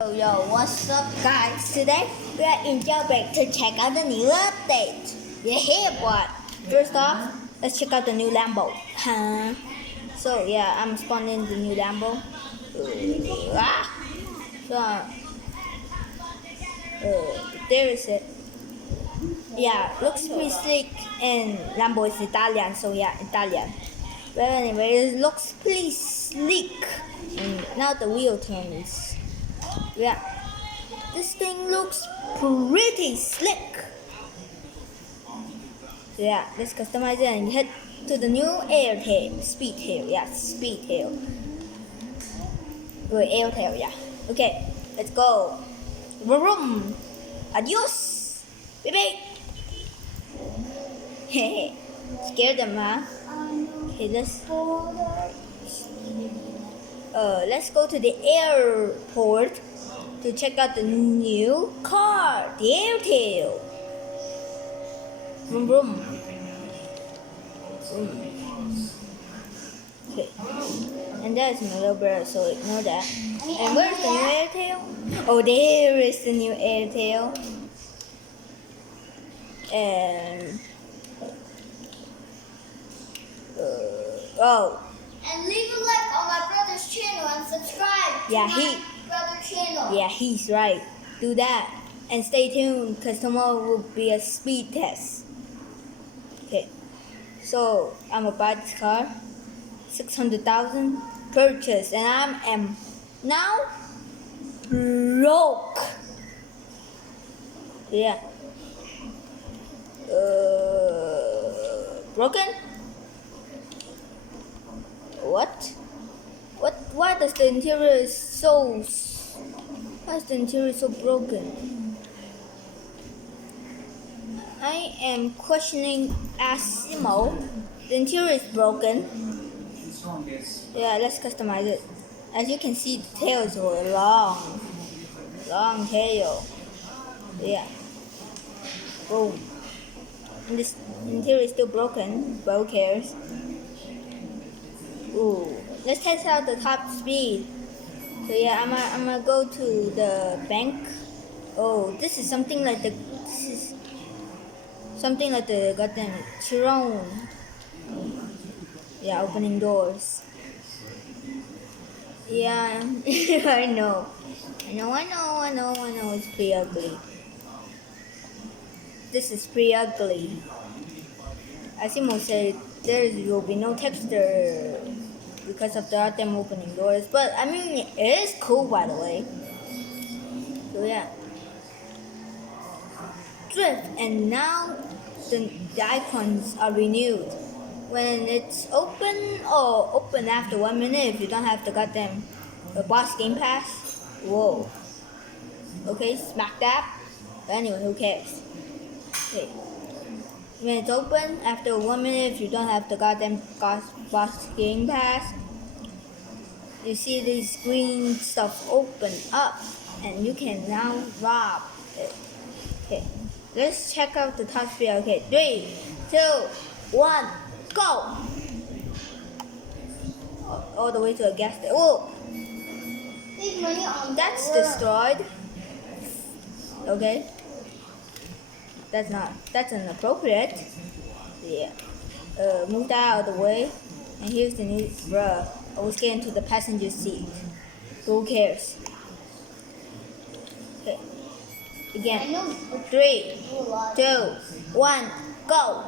Yo, what's up guys? Today we are in Jailbreak to check out the new update. Yeah, here but first off, let's check out the new Lambo. So yeah, I'm spawning the new Lambo. There is it. Yeah, looks pretty slick and Lambo is Italian, so yeah, Italian. But anyway, it looks pretty slick. And now the wheel turns. Yeah, this thing looks pretty slick. So yeah, let's customize it and head to the new speed tail. Yeah, speed tail. Wait, air tail. Yeah. Okay, let's go. Vroom. Adios, baby. Hehe. Scared them, huh? Okay, let's go to the airport to check out the new car, the Airtail. Vroom vroom. Okay. And there's my little bird, so ignore that. And where's the new Airtail? Oh, there is the new Airtail. And And leave a like on my brother's channel and subscribe to my brother's channel. Yeah, he's right. Do that. And stay tuned because tomorrow will be a speed test. Okay. So, I'm gonna buy this car. 600,000 purchase. And I am now broke. Yeah. Broken? What? Why does the interior so broken? I am questioning Asimo. The interior is broken. Yeah, let's customize it. As you can see, the tail is long tail. Yeah. Boom. And this interior is still broken, but who cares? Ooh, let's test out the top speed. So yeah, I'm gonna go to the bank. Oh, this is something like the goddamn Chiron. Yeah, opening doors. Yeah, I know. It's pretty ugly. This is pretty ugly. Asimo said there will be no texture because of them opening doors, but I mean it is cool, by the way. So yeah, drift, and now the icons are renewed when it's open or open after 1 minute if you don't have the goddamn boss game pass. Whoa. Okay, smack that. But anyway, who cares? Okay. When it's open after 1 minute, if you don't have the goddamn boss game pass, you see this green stuff open up, and you can now rob it. Okay, let's check out the top speed. Okay, 3, 2, 1, go! All the way to a gas station. Whoa! That's destroyed. Okay. That's inappropriate. Yeah. Move that out of the way. And here's the new, bruh. I was getting to the passenger seat. Who cares? Okay. Again. 3, 2, 1, go!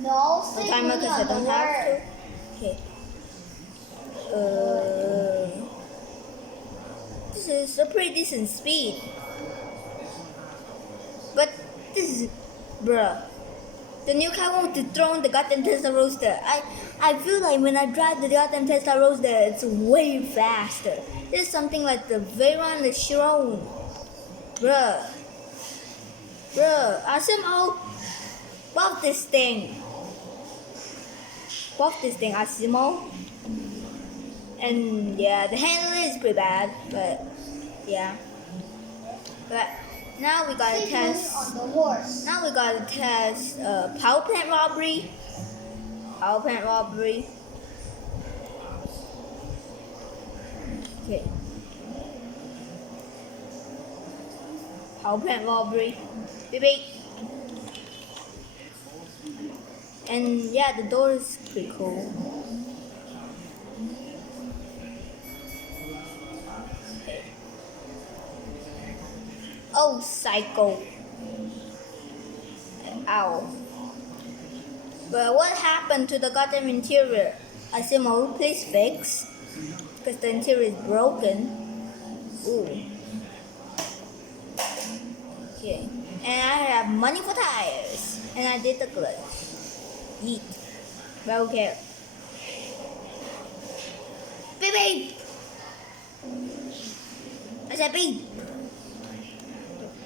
No, Timer because I don't have to. Okay. This is a pretty decent speed. But this is, bruh. The new car won't dethrone the goddamn Tesla Roadster. I feel like when I drive the goddamn Tesla Roadster, it's way faster. There's something like the Veyron, the Chiron. Bruh, Asimo, buff this thing, Asimo. And yeah, the handling is pretty bad, but yeah. But now we gotta test. Power plant robbery. Okay. Open robbery. Beep beep. And yeah, the door is pretty cool. Okay. Oh, psycho. Ow. But what happened to the goddamn interior? I see my please fix. Because the interior is broken. Ooh. Okay. And I have money for tires. And I did the glitch. Yeet. But okay. Beep beep. I said beep.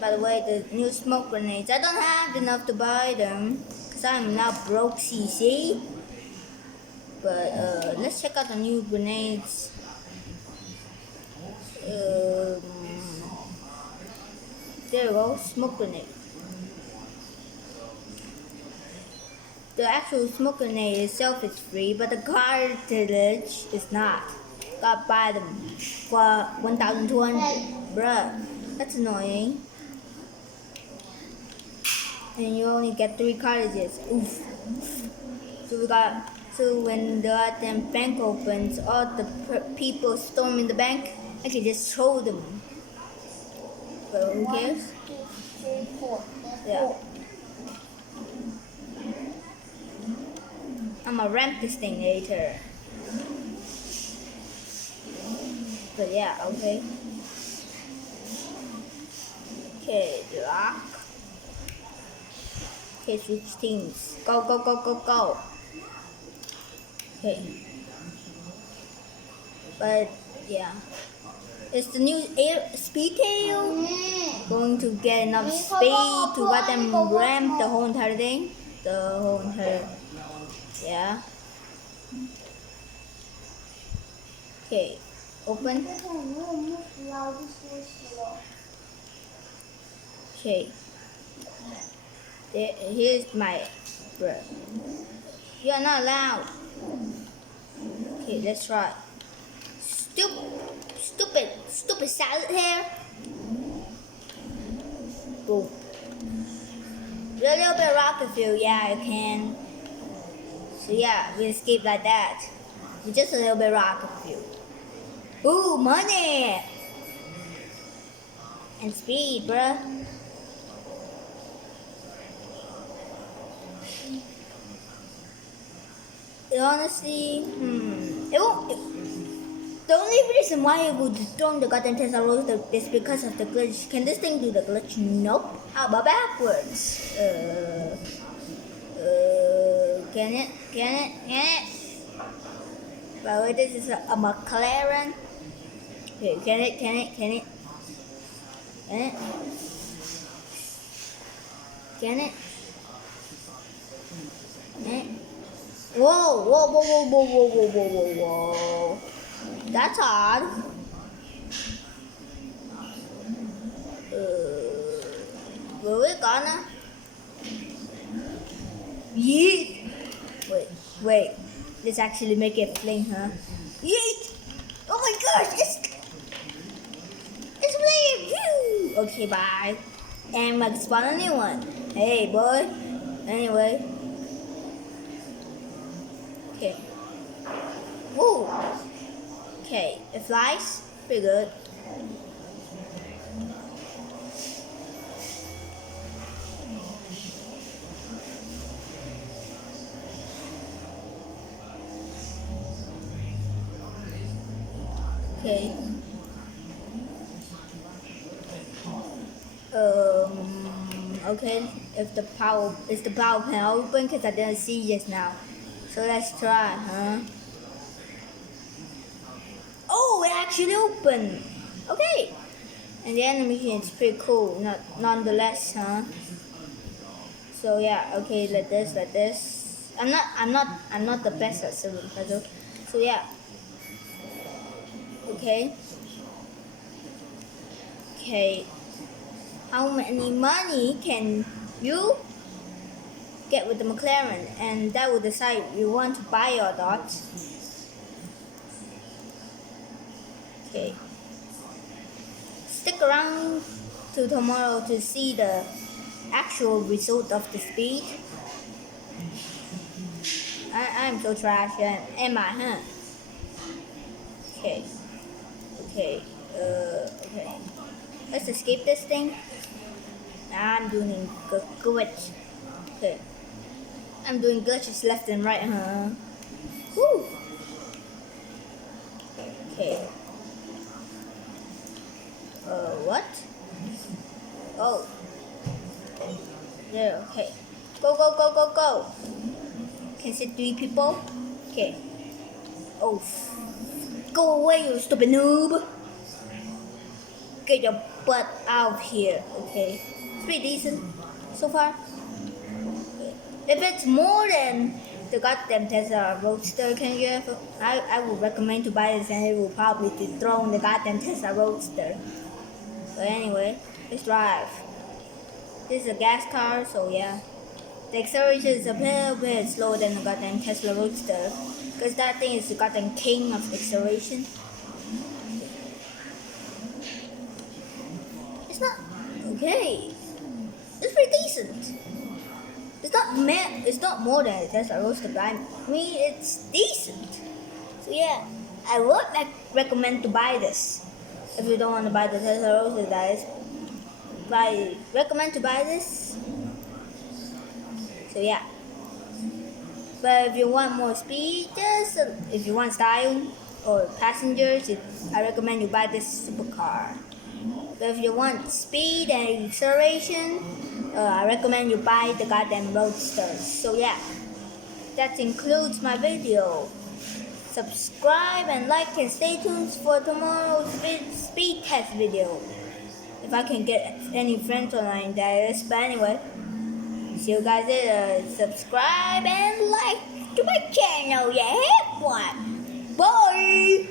By the way, the new smoke grenades. I don't have enough to buy them. Because I'm not broke CC. But let's check out the new grenades. There we go, smoke grenade. The actual smoke grenade itself is free, but the cartridge is not. Gotta buy them for 1,200. Bruh, that's annoying. And you only get 3 cartridges. Oof. So when the damn bank opens, all the people storm in the bank, I can just throw them. But who cares? 1, 2, 3, 4. Yeah. I'm gonna ramp this thing later. But yeah, okay. Okay, lock. Okay, switch teams. Go, go, go, go, go. Okay. But yeah. Is the new air speed tail going to get enough speed to let them ramp the whole entire thing? The whole entire, yeah. Okay, open. Okay. Here's my bruh. You are not allowed. Okay, let's try. Stupid salad hair. Boom. A little bit of rocket fuel, yeah, you can. So yeah, we escape like that. With just a little bit of rocket fuel. Ooh, money! And speed, bruh. Honestly, it won't. The only reason why it would storm the goddamn Tesla Roadster is because of the glitch. Can this thing do the glitch? Nope. How about backwards? Can it? Can it? By the way, this is a McLaren. Okay, can it? Can it? Can it? Can it? Whoa, whoa, whoa, whoa, whoa, whoa, whoa, whoa, whoa, whoa. That's odd. Were we gonna? Yeet! Wait. Let's actually make it fling, huh? Yeet! Oh my gosh, it's flying! Phew! Okay, bye. And I'm spawn a new one. Hey, boy. Anyway. Okay. Woo! Okay, it flies. Pretty good. Okay. Okay. Is the power panel open? Because I didn't see just now. So let's try, huh? Oh, it actually opened. Okay. And the animation is pretty cool, nonetheless, huh? So yeah, okay, like this. I'm not the best at solving puzzle. So yeah. Okay. Okay. How many money can you get with the McLaren? And that will decide if you want to buy or not. Okay. Stick around to tomorrow to see the actual result of the speed. I'm so trash, am I, huh? Okay. Okay. Okay. Let's escape this thing. I'm doing glitch. Okay. I'm doing glitches left and right, huh? Woo! Okay. What? Oh. There, okay. Go, go, go, go, go. Can sit 3 people? Okay. Oh. Go away, you stupid noob. Get your butt out of here, okay? It's pretty decent so far. If it's more than the goddamn Tesla Roadster, I would recommend to buy this, and it will probably dethrone the goddamn Tesla Roadster. But anyway, let's drive. This is a gas car, so yeah. The acceleration is a little bit slower than the goddamn Tesla Roadster, because that thing is the goddamn king of acceleration. It's not okay. It's pretty decent. It's not more than a Tesla Roadster, but I mean it's decent. So yeah, I would recommend to buy this. If you don't want to buy the Tesla Roadster, guys, but I recommend to buy this. So yeah. But if you want more speed, if you want style or passengers, I recommend you buy this supercar. But if you want speed and acceleration, I recommend you buy the goddamn Roadsters. So yeah, that includes my video. Subscribe and like and stay tuned for tomorrow's speed test video. If I can get any friends online, that is. But anyway, see you guys later. Subscribe and like to my channel. Yeah, what? Bye.